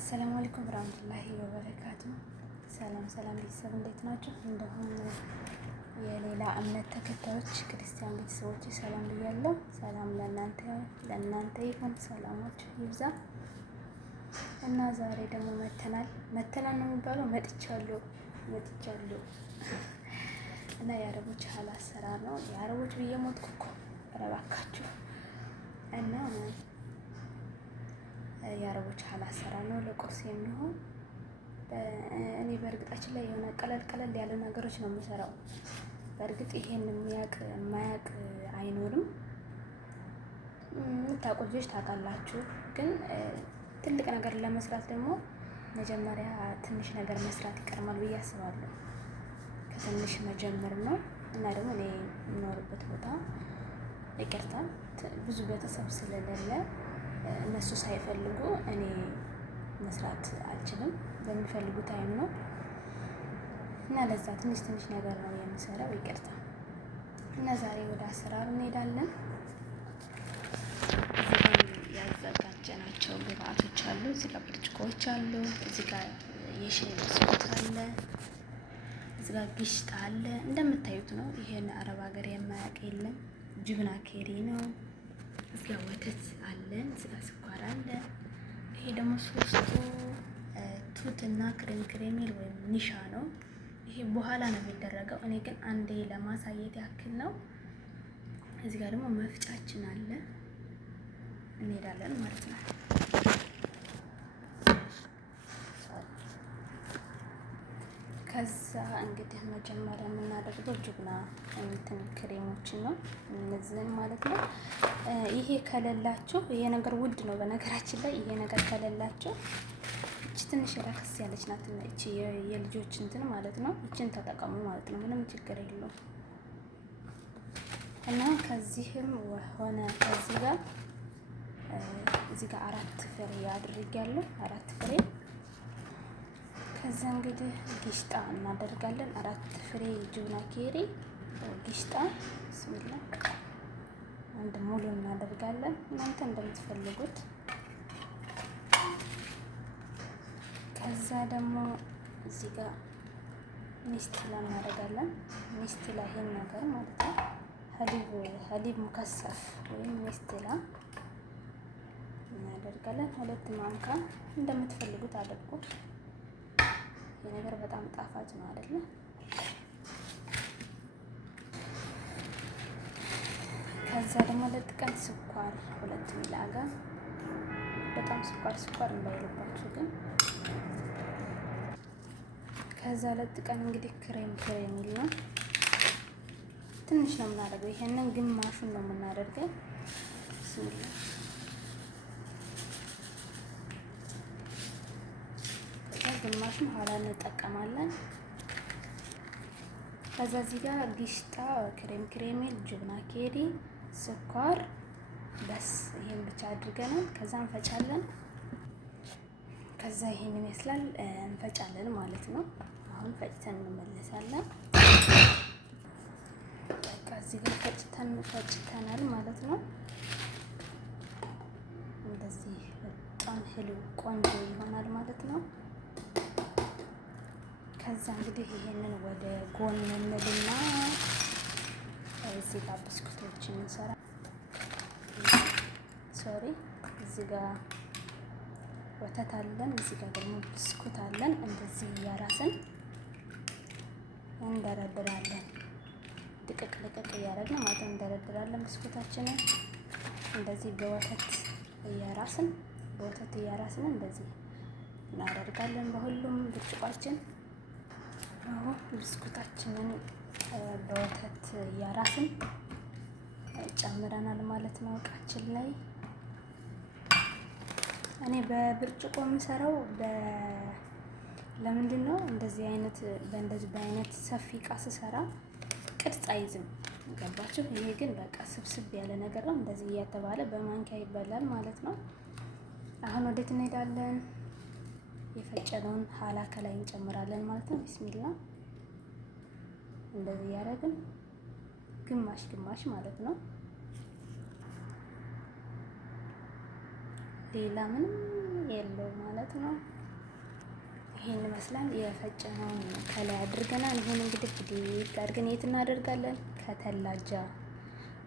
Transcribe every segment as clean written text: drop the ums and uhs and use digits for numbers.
አሰላሙ አለይኩም ወራህመቱላሂ ወበረካቱ። ሰላም ሰላም ቤተሰብ እንዴት ናቸው? እንደሁም የሌላ እምነት ተከታዮች ክርስቲያን ቤተሰቦች ሰላም ብያለሁ። ሰላም ለእናንተ ይሁን፣ ሰላማችሁ ይብዛ እና ዛሬ ደግሞ መተናል ነው የሚባለው መጥቻለሁ እና የአረቦች ሀል አሰራር ነው። የአረቦች ብዬ ሞትኩ እኮ ኧረ እባካችሁ እና የአረቦች ሀል አሰራር ነው ለቁርስ የሚሆን። እኔ በእርግጣችን ላይ የሆነ ቀለል ያለ ነገሮች ነው የምሰራው። በእርግጥ ይሄን የማያውቅ አይኖርም። የምታውቁ ልጆች ታውቃላችሁ። ግን ትልቅ ነገር ለመስራት ደግሞ መጀመሪያ ትንሽ ነገር መስራት ይቀርማል ብዬ አስባለሁ። ከትንሽ መጀመር ነው እና ደግሞ እኔ የምኖርበት ቦታ ይቅርታ ብዙ ቤተሰብ ስለሌለ እነሱ ሳይፈልጉ እኔ መስራት አልችልም። በሚፈልጉ ታይም ነው እና ለዛ ትንሽ ነገር ነው የምሰራው። ይቅርታ እና ዛሬ ወደ አሰራሩ እንሄዳለን። እዚህ ያዘጋጀናቸው ግብአቶች አሉ። እዚህ ጋር ብርጭቆዎች አሉ። እዚህ ጋር የሻይ ብስኩት አለ። እዚህ ጋር ግሽጣ አለ። እንደምታዩት ነው። ይሄን አረብ ሀገር የማያውቅ የለም። ጅብና ኬሪ ነው። እዚህ ጋር ወተት አለን። እዚህ ጋር ስኳር አለ። ይሄ ደግሞ ሶስቱ ቱት እና ክሬሚል ወይም ኒሻ ነው። ይሄ በኋላ ነው የሚደረገው። እኔ ግን አንዴ ለማሳየት ያክል ነው። እዚህ ጋር ደግሞ መፍጫችን አለ። እንሄዳለን ማለት ነው። ከዛ እንግዲህ መጀመሪያ የምናደርገው ጅብና ክሬሞችን ነው፣ እነዚህን ማለት ነው። ይሄ ከሌላችሁ ይሄ ነገር ውድ ነው በነገራችን ላይ። ይሄ ነገር ከሌላችሁ እቺ ትንሽ ረከስ ያለች ናት። እቺ የልጆች እንትን ማለት ነው። እቺን ተጠቀሙ ማለት ነው። ምንም ችግር የለውም። እና ከዚህም ሆነ እዚህ ጋር 4 ፍሬ አድርጌያለሁ። 4 ፍሬ። ከዛ እንግዲህ ጊሽጣ እናደርጋለን። 4 ፍሬ ጅብና ኬሪ ጊሽጣ ብስሚላ አንድ ሙሉ እናደርጋለን፣ እናንተ እንደምትፈልጉት። ከዛ ደግሞ እዚህ ጋር ሚስቲላ እናደርጋለን። ሚስቲላ ይሄን ነገር ማለት ነው። ሀሊብ ሙከሰፍ ወይም ሚስቲላ እናደርጋለን። 2 ማንካ እንደምትፈልጉት አድርጉ። ይሄ ነገር በጣም ጣፋጭ ነው አይደለ? ከዛ ደግሞ ለጥቀን ስኳር 2 ሚላጋ። በጣም ስኳር እንዳይልባችሁ ግን። ከዛ ለጥቀን እንግዲህ ክሬም ነው። ትንሽ ነው የምናደርገው። ይሄንን ግማሹን ነው የምናደርገው። ብስሚላ ግማሹን ኋላ እንጠቀማለን። ከዛ እዚህ ጋር ጊሽጣ ክሬሚል ጅብና ኬሪ ስኳር በስ ይሄን ብቻ አድርገናል። ከዛ እንፈጫለን። ከዛ ይሄን ይመስላል እንፈጫለን ማለት ነው። አሁን ፈጭተን እንመለሳለን። በቃ እዚህ ጋር ፈጭተናል ማለት ነው። እንደዚህ በጣም ቆንጆ ይሆናል ማለት ነው። ከዛ እንግዲህ ይሄንን ወደ ጎን እንልና እዚህ ጋር ብስኩቶችን እንሰራ። እዚህ ጋር ወተት አለን፣ እዚህ ጋር ደግሞ ብስኩት አለን። እንደዚህ እያራስን እንደረድራለን። ድቅቅ እያደረግን ማለት እንደረድራለን ብስኩታችንን እንደዚህ በወተት እያራስን እንደዚህ እናደርጋለን በሁሉም ብርጭቋችን። አሁን ብስኩታችንን በወተት እያራስን ጨምረናል ማለት ነው እቃችን ላይ። እኔ በብርጭቆ የምሰራው ለምንድን ነው እንደዚህ በአይነት ሰፊ እቃ ስሰራ ቅርጽ አይዝም። ገባችሁ? ይሄ ግን በቃ ስብስብ ያለ ነገር ነው። እንደዚህ እያተባለ በማንኪያ ይበላል ማለት ነው። አሁን ወዴት እንሄዳለን? የፈጨነውን ሀላ ከላይ እንጨምራለን ማለት ነው። ቢስሚላ እንደዚህ ያደረግን ግማሽ ማለት ነው። ሌላ ምንም የለው ማለት ነው። ይሄን ይመስላል። የፈጨነውን ከላይ አድርገናል። ይሄን እንግዲህ ፍዲት አድርገን የት እናደርጋለን? ከተላጃ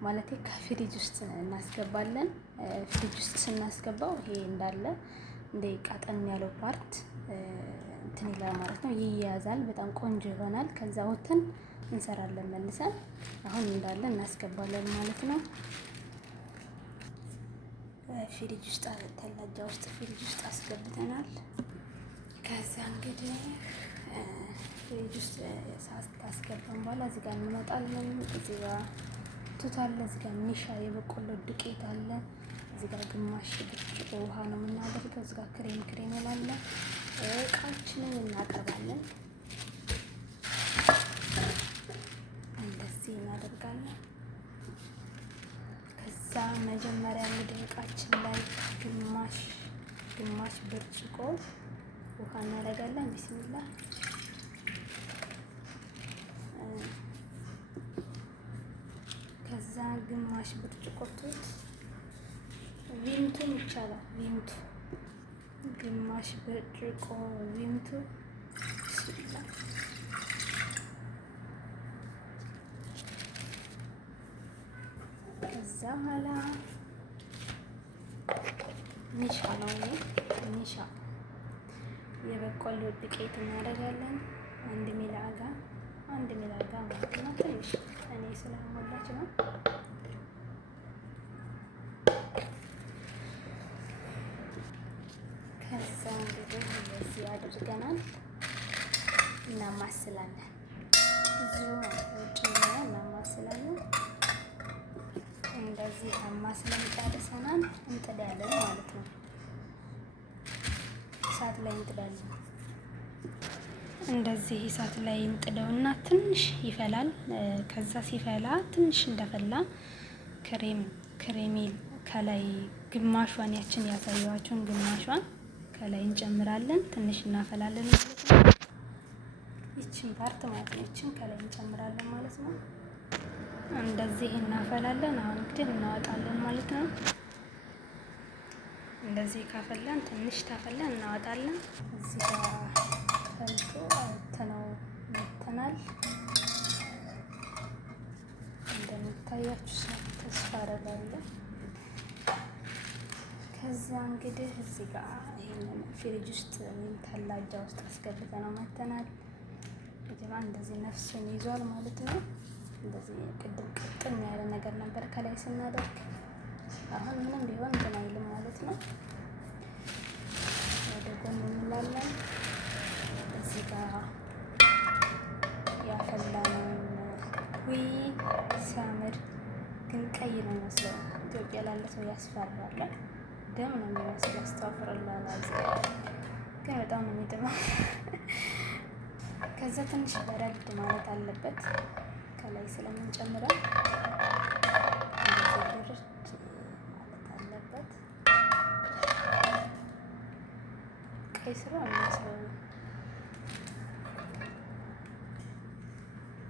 ማለት ከፍሪጅ ውስጥ እናስገባለን። ፍሪጅ ውስጥ ስናስገባው ይሄ እንዳለ እንደ ቃጠን ያለው ፓርት እንትን ይላል ማለት ነው። ይያያዛል፣ በጣም ቆንጆ ይሆናል። ከዛ ወተን እንሰራለን መልሰን። አሁን እንዳለ እናስገባለን ማለት ነው። ፍሪጅ ውስጥ ተላጃ ውስጥ ፍሪጅ ውስጥ አስገብተናል። ከዛ እንግዲህ ፍሪጅ ውስጥ ታስገባን በኋላ እዚህ ጋር እንመጣለን። እዚህ ጋር ቱት አለ፣ እዚህ ጋር ኒሻ የበቆሎ ዱቄት አለ፣ እዚህ ጋር ግማሽ ብርጭቆ ውሃ ነው የምናደርገው። እዚህ ጋር ክሬም ይላል። እቃችንን እናቀርባለን። እንደዚህ እናደርጋለን። ከዛ መጀመሪያ እንግዲህ እቃችን ላይ ግማሽ ብርጭቆ ውሃ እናደርጋለን። ቢስሚላህ ከዛ ግማሽ ብርጭቆ ቱት ቪምቱም ይቻላል። ግማሽ ብርጭቆ ቪምቱ ቢስሚላህ። ከዛ ኋላ ኒሻ ነው ኒሻ የበቆሎ ዱቄት እናደርጋለን። አንድ ሚላጋ ማለት ነው። ትንሽ እኔ ስለሞላች ነው። ከዛ እንግዲህ እንደዚህ አድርገናል እናማስላለን። ብዙ ውጭ እናማስላለን። እንደዚህ አማስለን ጨርሰናል። እንጥዳለን ማለት ነው። እሳት ላይ እንጥዳለን። እንደዚህ እሳት ላይ እንጥደውና ትንሽ ይፈላል። ከዛ ሲፈላ ትንሽ እንደፈላ ክሬሜል ከላይ ግማሿን ያችን ያሳየዋችሁን ግማሿን ከላይ እንጨምራለን። ትንሽ እናፈላለን ማለት ነው። ይችን ፓርት ማለት ነው። ይችን ከላይ እንጨምራለን ማለት ነው። እንደዚህ እናፈላለን። አሁን እንግዲህ እናወጣለን ማለት ነው። እንደዚህ ካፈላን ትንሽ ታፈላን እናወጣለን። እዚህ ጋር ፈልቶ አውጥተነው መተናል። እንደሚታያችሁ ተስፋ አደርጋለሁ። ከዛ እንግዲህ እዚህ ጋር ይሄንን ፍሪጅ ውስጥ ተላጃ ውስጥ አስገብተነው መተናል። እንደዚህ ነፍሱን ይዟል ማለት ነው። እንደዚህ ቅጥን ያለ ነገር ነበር ከላይ ስናደርግ። አሁን ምንም ቢሆን እንትን አይልም ማለት ነው። ወደ ጎን እንላለን። እዚህ ጋር ያፈላነውን ሲያምር ግን ቀይ ነው የሚመስለው። ኢትዮጵያ ላለ ሰው ያስፈራል። ደም ነው የሚመስለው። አስተዋፍረላላዝ ግን በጣም ነው የሚጥመው። ከዛ ትንሽ በረድ ማለት አለበት ከላይ ስለምንጨምረው እንደዚህ ብርድ ማለት አለበት። ቀይ ስራ የሚመስለው።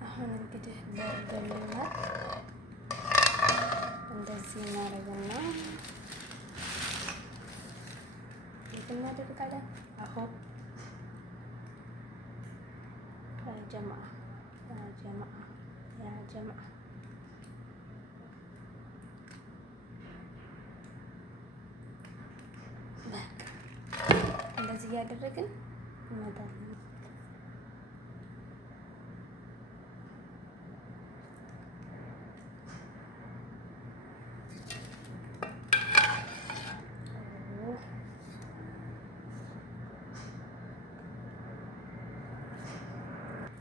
አሁን እንግዲህ በርበሬና እንደዚህ እናደርግና የት እናደርጋለን? አሁን ያ ጀማዓ በቃ እንደዚህ እያደረግን እንመጣለን።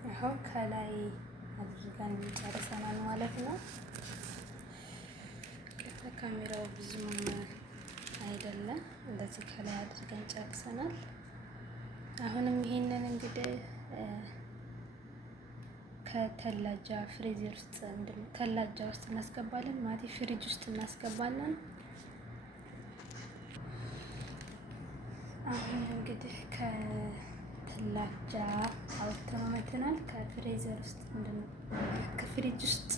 አሁን ከላይ አድርገን ጨርሰናል ማለት ነው። ካሜራው ብዙም አይደለም። እንደዚህ ከላይ አድርገን ጨርሰናል። አሁንም ይሄንን እንግዲህ ከተላጃ ፍሪዘር ውስጥ ተላጃ ውስጥ እናስገባለን ማለት ፍሪጅ ውስጥ እናስገባለን። አሁን እንግዲህ ከተላጃ አውጥተን መተናል። ከፍሪዘር ውስጥ ከፍሪጅ ውስጥ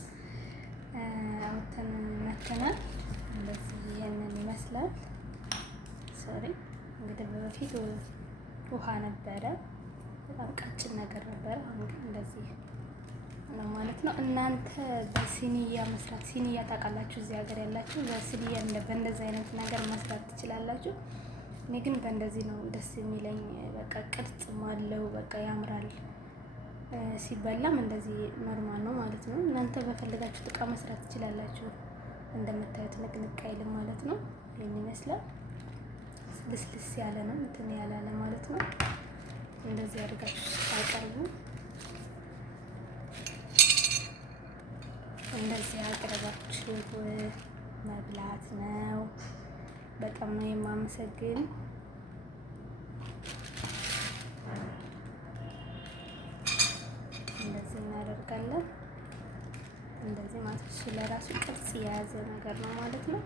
አውጥተን መተናል። እንደዚህ ይሄንን ይመስላል። ሶሪ እንግዲህ በፊት ውሃ ነበረ፣ በጣም ቀጭን ነገር ነበረ። አሁን ግን እንደዚህ ነው ማለት ነው። እናንተ በሲኒያ መስራት ሲኒያ ታውቃላችሁ? እዚህ ሀገር ያላችሁ በሲኒያ በእንደዚህ አይነት ነገር መስራት ትችላላችሁ። እኔ ግን በእንደዚህ ነው ደስ የሚለኝ። በቃ ቅርጽም አለው፣ በቃ ያምራል። ሲበላም እንደዚህ ኖርማል ነው ማለት ነው። እናንተ በፈለጋችሁ እቃ መስራት ትችላላችሁ። እንደምታዩት ንቅንቅ አይልም ማለት ነው። ይህን ይመስላል። ልስልስ ያለ ነው፣ እንትን ያላለ ማለት ነው። እንደዚህ አድርጋችሁ ስታቀርቡ እንደዚህ አቅርባችሁ መብላት ነው። በጣም ነው የማመሰግን። እንደዚህ እናደርጋለን። እንደዚህ ማለት ለራሱ ቅርጽ የያዘ ነገር ነው ማለት ነው።